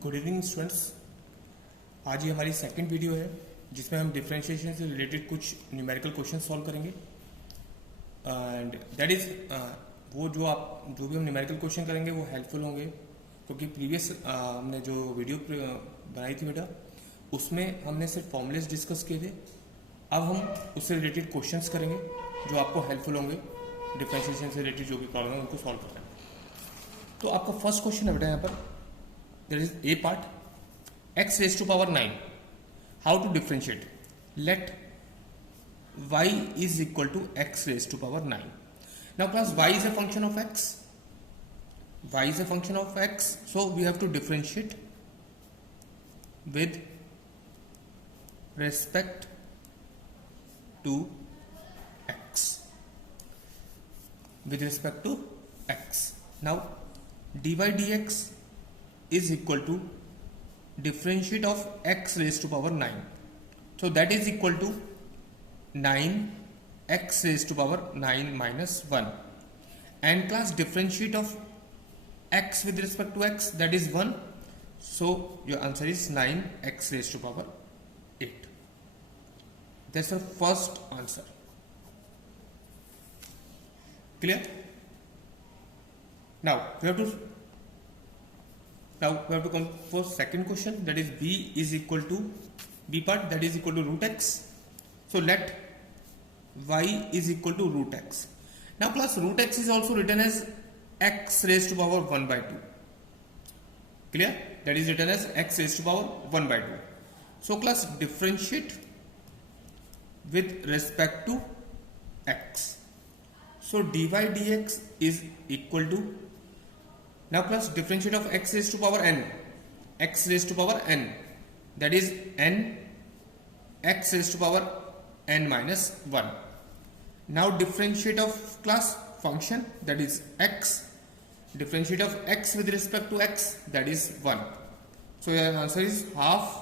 Good evening students. आज ये हमारी सेकंड वीडियो है जिसमें हम डिफरेंशिएशन से रिलेटेड कुछ न्यूमेरिकल क्वेश्चन सॉल्व करेंगे एंड दैट इज वो जो भी हम न्यूमेरिकल क्वेश्चन करेंगे वो हेल्पफुल होंगे क्योंकि प्रीवियस हमने जो वीडियो बनाई थी बेटा उसमें हमने सिर्फ फॉर्मूलेस डिस्कस किए थे। अब हम उससे रिलेटेड क्वेश्चंस करेंगे जो आपको हेल्पफुल होंगे डिफरेंशिएशन से रिलेटेड जो भी प्रॉब्लम है उनको सॉल्व करना है। तो आपका फर्स्ट क्वेश्चन है बेटा यहाँ पर there is a part x raised to power 9. How to differentiate? Let y is equal to x raised to power 9. Now class, y is a function of x. Y is a function of x, so we have to differentiate with respect to x. With respect to x. Now dy dx is equal to differentiate of x raised to power 9. So that is equal to 9 x raised to power 9 minus 1. And class, differentiate of x with respect to x, that is 1. So your answer is 9 x raised to power 8. That's the first answer. Clear? Now we have to come for second question, that is b is equal to b part, that is equal to root x. So let y is equal to root x. Now class, root x is also written as x raised to power 1 by 2. Clear? That is written as x raised to power 1 by 2. So class, differentiate with respect to x. So dy dx is equal to, now class, differentiate of x raised to power n, x raised to power n, that is n x raised to power n minus 1. Now differentiate of class function, that is x, differentiate of x with respect to x, that is 1. So your answer is half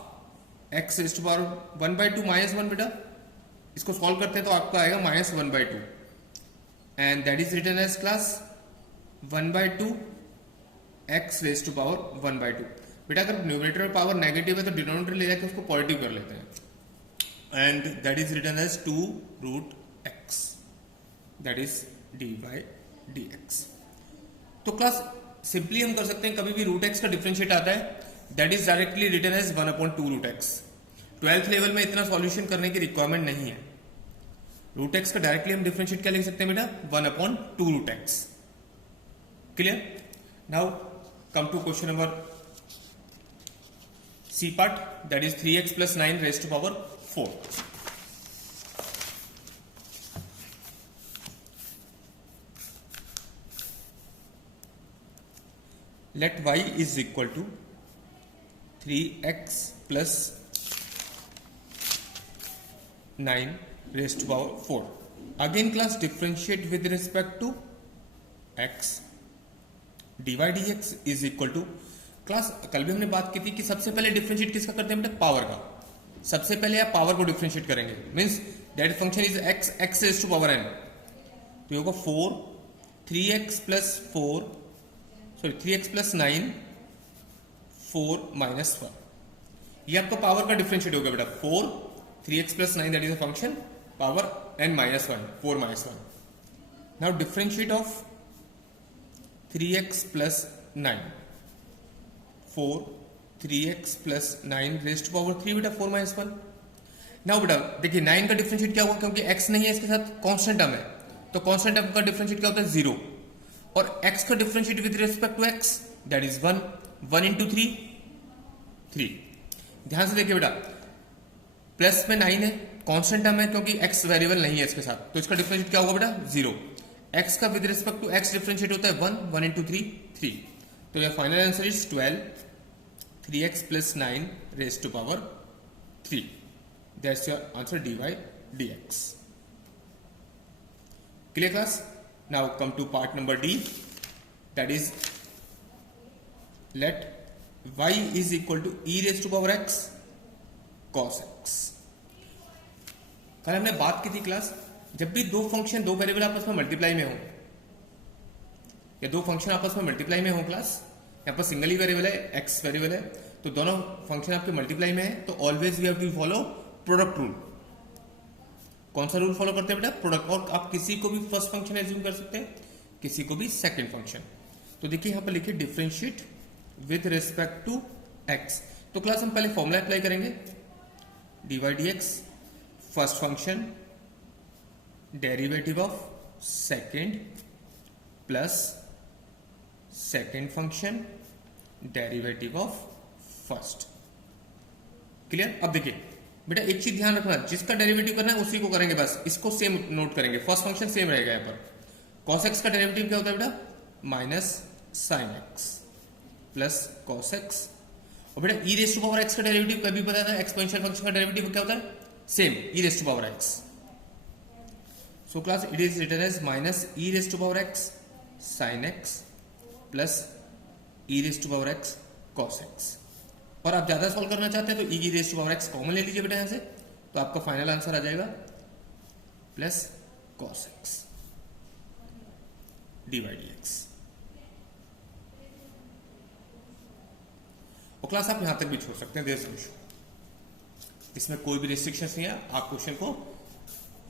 x raised to power 1 by 2 minus 1 बेटा, इसको solve करते हैं तो आपका आएगा minus 1 by 2 and that is written as class 1 by 2 x raise to power 1 by 2. बेटा अगर numerator में पावर नेगेटिव है तो डिनोमिनेटर ले जाकर उसको पॉजिटिव कर लेते हैं and that is written as 2 root x, that is dy dx. तो क्लास सिंपली हम कर सकते हैं, कभी भी रूट x का डिफरेंशिएट आता है that is directly written as 1/2 root x. 12th level में इतना सॉल्यूशन करने की रिक्वायरमेंट नहीं है. रूट x का डायरेक्टली हम डिफरेंशिएट क्या लिख सकते हैं बेटा, 1/2 root x. Clear? Now come to question number C part, that is 3x plus 9 raised to power 4. Let y is equal to 3x plus 9 raised to power 4. Again class, differentiate with respect to x. dy dx is equal to, class कल भी हमने बात की थी कि सबसे पहले differentiate किसका करते हैं बेटा, पावर का. सबसे पहले आप पावर को डिफरेंशिएट करेंगे, means that function is x x raise to power n. तो होगा 4 3x plus 4 sorry 3x plus 9 4 minus 1. ये आपका पावर का डिफरेंशिएट होगा बेटा, 4 3x plus 9 that is a function power n minus 1 4 minus 1. Now differentiate of 3x plus 9 4 3x plus 9 raise to power 3 बेटा 4 minus 1. Now बेटा देखिए 9 का डिफरेंशिएट क्या होगा, क्योंकि x नहीं है इसके साथ कांस्टेंट टर्म है, तो कांस्टेंट टर्म का डिफरेंशिएट क्या होता है 0, और x का differentiate with respect to x that is 1 1 into 3 3. ध्यान से देखिए बेटा, प्लस में 9 है, कांस्टेंट टर्म है क्योंकि x वेरिएबल नहीं है इसके साथ, तो इसका डिफरेंशिएट क्या होगा बेटा 0. x का with respect to x differentiate होता है 1 1 into 3 3. तो your final answer is 12 3x plus 9 raised to power 3. That's your answer, dy dx. Clear class? Now come to part number D, that is let y is equal to e raised to power x cos x. कल हमने बात की थी class, जब भी दो function दो variable आपस में मल्टीप्लाई में हो या दो फंक्शन आपस में मल्टीप्लाई में हो क्लास, यहाँ पर सिंगल ही वेरिएबल है, एक्स वेरिएबल है, तो दोनों फंक्शन आपके मल्टीप्लाई में है, तो always we have to follow product rule. कौन सा रूल फॉलो करते हैं बेटा? प्रोडक्ट। और आप किसी को भी फर्स्ट फंक्शन एज्यूम कर सकते हैं, किसी को भी सेकंड फंक्शन। तो देखिए यहाँ पर लिखिए differentiate with respect to x. तो क्लास हम पहले फॉर्मूला अप्लाई करेंगे, dy dx first function derivative of second plus second function derivative of first. Clear? अब देखिए बेटा एक चीज ध्यान रखना, जिसका डेरिवेटिव करना है उसी को करेंगे, बस इसको सेम नोट करेंगे, फर्स्ट फंक्शन सेम रहेगा। यहाँ पर cos x का डेरिवेटिव क्या होता है बेटा? Minus sine x plus cos x। और बेटा e raise to power x का डेरिवेटिव कभी बताया था, एक्सपोनेंशियल फंक्शन का डेरिवेटिव क्या होता है? Same, e raise to power x। So class it is written as minus e raise to power x sine x plus e raise to power x cos x। और आप ज्यादा solve करना चाहते हैं तो e raise to power x common ले लीजिए बेटा यहां से, तो आपका फाइनल आंसर आ जाएगा plus cos x dy dx। और क्लास आप यहां तक भी छोड़ सकते हैं, देयर इज इसमें कोई भी रिस्ट्रिक्शंस नहीं है, आप क्वेश्चन को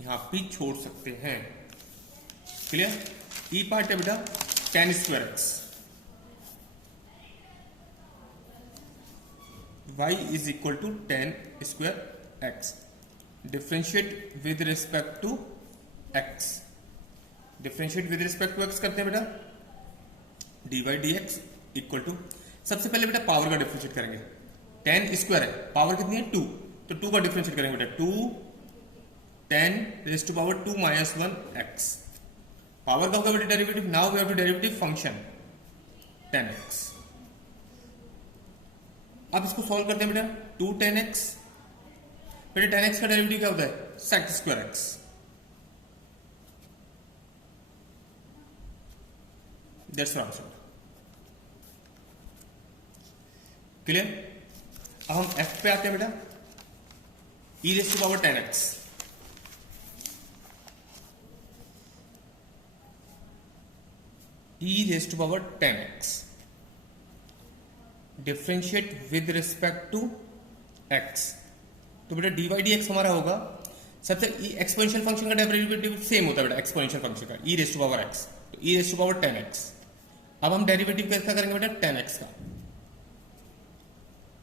यहां भी छोड़ सकते हैं। क्लियर? ई पार्ट है बेटा tan square x, y is equal to tan square x, differentiate with respect to x, differentiate with respect to x करते हैं बेटा, dy dx इक्वल टू, सबसे पहले बेटा पावर का डिफरेंशिएट करेंगे, tan स्क्वायर है, पावर कितनी है? 2, तो 2 का डिफरेंशिएट करेंगे बेटा, 2 tan raise to power 2 minus 1 x, power का होगा बेटा derivative, now we have to derivative function tan x। अब इसको सॉल्व करते हैं बेटा, 2 tan x, बेटा tan x का डेरिवेटिव क्या होता है? sec square x, that's answer. Clear? अब हम f पे आते हैं बेटा, e raise to power tan x, e raise to power tan x, differentiate with respect to x। तो बेटा dy dx हमारा होगा, सबसे एक्सपोनेंशियल फंक्शन का डेरिवेटिव सेम होता है बेटा एक्सपोनेंशियल फंक्शन का, e raise to power x, तो e raise to power tan x। अब हम डेरिवेटिव कैसा करेंगे बेटा? tan x का,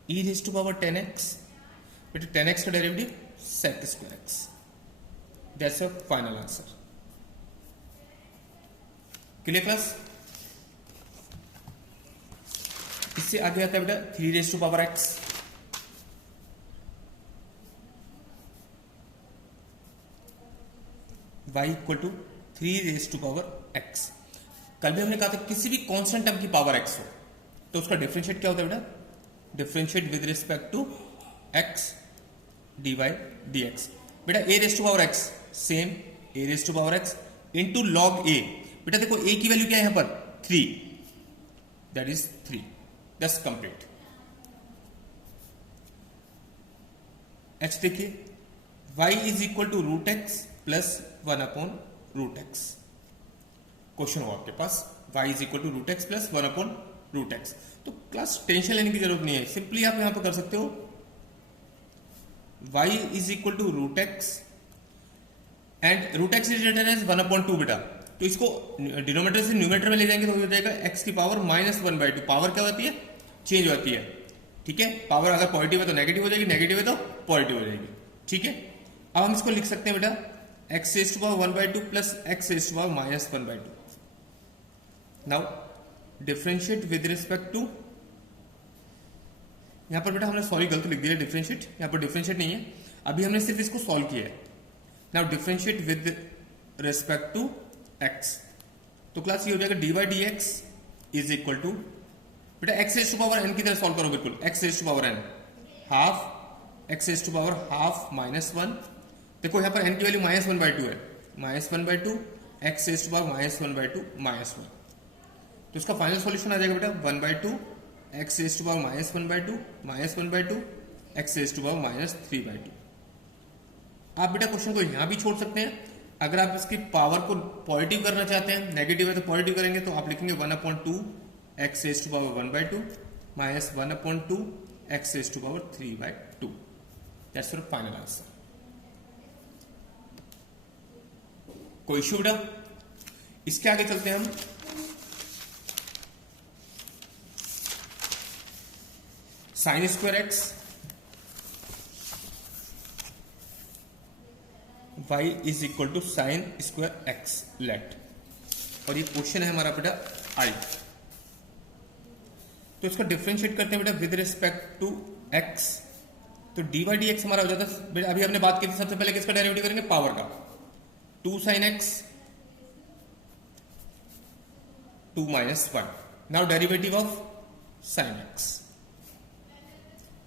e raise to power tan x, बेटा tan x का derivative sec square x, that's your final answer. Clear class? इससे आगे आता है बेटा 3 raise to power x, y equal to 3 raise to power x। कल भी हमने कहा था किसी भी कांस्टेंट टर्म की पावर x हो तो उसका डिफरेंशिएट क्या होता है बेटा? Differentiate with respect to x dy dx। बेटा a raise to power x same, a raise to power x into log a। बेटा देखो a की वैल्यू क्या है यहां पर? 3, that is 3, that's complete. h देखिए, y is equal to root x plus 1 upon root x. Question हो आपके पास y is equal to root x plus 1 upon root x. तो क्लास टेंशन लेने की जरूरत नहीं है, सिंपली आप यहां पर कर सकते हो y is equal to root x and root x is written as 1 upon 2 बेटा। तो इसको डिनोमिनेटर से न्यूमरेटर में ले जाएंगे तो हो जाएगा x की पावर -1/2। पावर क्या होती है? चेंज होती है, ठीक है। पावर अगर पॉजिटिव है तो नेगेटिव हो जाएगी, नेगेटिव है तो पॉजिटिव हो जाएगी, ठीक है। अब हम इसको लिख सकते हैं बेटा x raise to power 1/2 plus x raise to power -1/2। Now differentiate with respect to, यहां पर बेटा हमने सॉरी गलत लिख दिया डिफरेंशिएट, यहां पर डिफरेंशिएट नहीं है, अभी हमने सिर्फ इसको सॉल्व किया है। Now differentiate with respect to x, तो क्लास ये हो जाएगा dy dx is equal to, बेटा x raise to power n की तरह सॉल्व करो, बिल्कुल x raise to power n half x raise to power half -1। देखो यहां पर n की वैल्यू -1/2 है, -1/2 x रेज टू पावर -1/2 -1। तो इसका फाइनल सॉल्यूशन आ जाएगा बेटा 1/2 x raise to power -1/2 -1/2 x raise to power -3/2। आप बेटा क्वेश्चन को यहां भी छोड़ सकते हैं, अगर आप इसकी पावर को पॉजिटिव करना चाहते हैं, नेगेटिव है तो पॉजिटिव करेंगे, तो आप लिखेंगे 1/2 x raise to power 1/2 minus 1/2 x raise to power 3/2. That's your final answer. कोई इश्यू बेटा? इसके आगे चलते हैं हम. Sine square x y is equal to sine square x let. और ये क्वेश्चन है हमारा बेटा आई. तो इसको डिफरेंशिएट करते हैं बेटा विद रिस्पेक्ट टू x. तो dy dx हमारा हो जाता है बेटा. अभी हमने बात की थी सबसे पहले किसका डेरिवेटिव करेंगे? पावर का. 2 sin x 2 minus 1. Now derivative of sin x.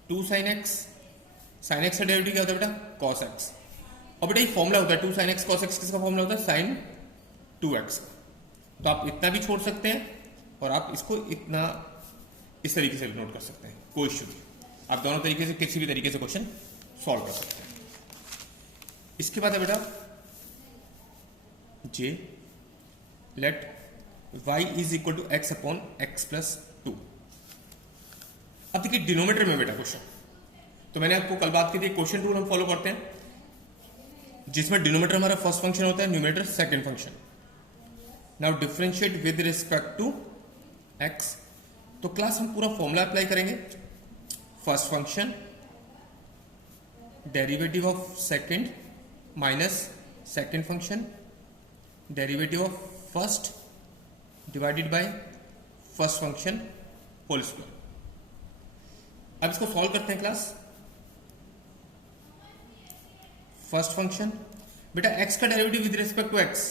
2 sin x, sin x का डेरिवेटिव क्या होता है बेटा? cos x. और बेटा ये फॉर्मूला होता है 2 sin x cos x. किसका फॉर्मूला होता है? sin 2x. तो आप इतना भी छोड़ सकते हैं और आप इसको इतना इस तरीके से नोट कर सकते हैं. कोई इश्यू नहीं. आप दोनों तरीके से किसी भी तरीके से क्वेश्चन सॉल्व कर सकते हैं. इसके बाद है बेटा j let y is equal to x upon x plus 2. अब देखिए डिनोमिनेटर में बेटा क्वेश्चन. तो मैंने आपको कल बात की थी क्वेश्चन रूल हम फॉलो करते हैं जिसमें डिनोमिनेटर हमारा फर्स्ट फंक्शन होता है, numerator second function. Now differentiate with respect to x. तो क्लास हम पूरा फॉर्मूला अप्लाई करेंगे. First function derivative of second minus second function derivative of first divided by first function whole square. अब इसको solve करते हैं क्लास. फर्स्ट फंक्शन बेटा x का derivative with respect to x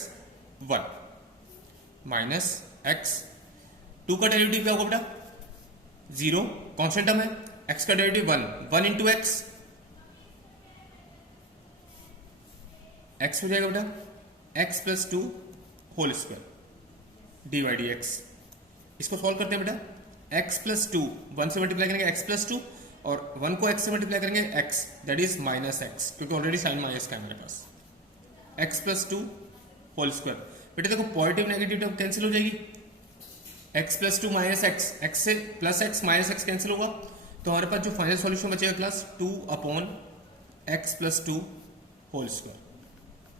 1 minus x 2 का derivative क्या होगा बेटा? 0. कांस्टेंट टर्म है. x का डेरिवेटिव 1 इंटू x. x हो जाएगा बेटा x plus 2 whole square dy dx. इसको सॉल्व करते हैं बेटा. x प्लस 2 1 से मल्टीप्लाई करेंगे x प्लस 2 और 1 को x से मल्टीप्लाई करेंगे x that is minus x क्योंकि ऑलरेडी साइन माइनस का है मेरे पास. x plus 2 whole square. बेटा देखो पॉजिटिव नेगेटिव टर्म कैंसिल हो जाएगी. x प्लस 2 माइनस x से plus x minus x cancel होगा. तो हमारे पास जो फाइनल सॉल्यूशन बचेगा class 2 upon x plus 2 whole square.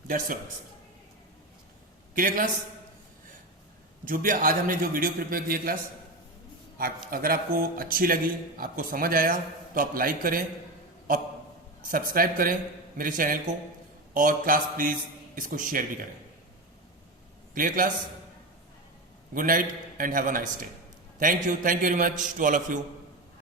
That's your answer. Clear class? जो भी आज हमने जो वीडियो प्रिपेयर की है क्लास, अगर आपको अच्छी लगी, आपको समझ आया तो आप लाइक करें और सब्सक्राइब करें मेरे चैनल को और क्लास प्लीज इसको शेयर भी करें. Clear class? Good night and have a nice day. Thank you very much to all of you.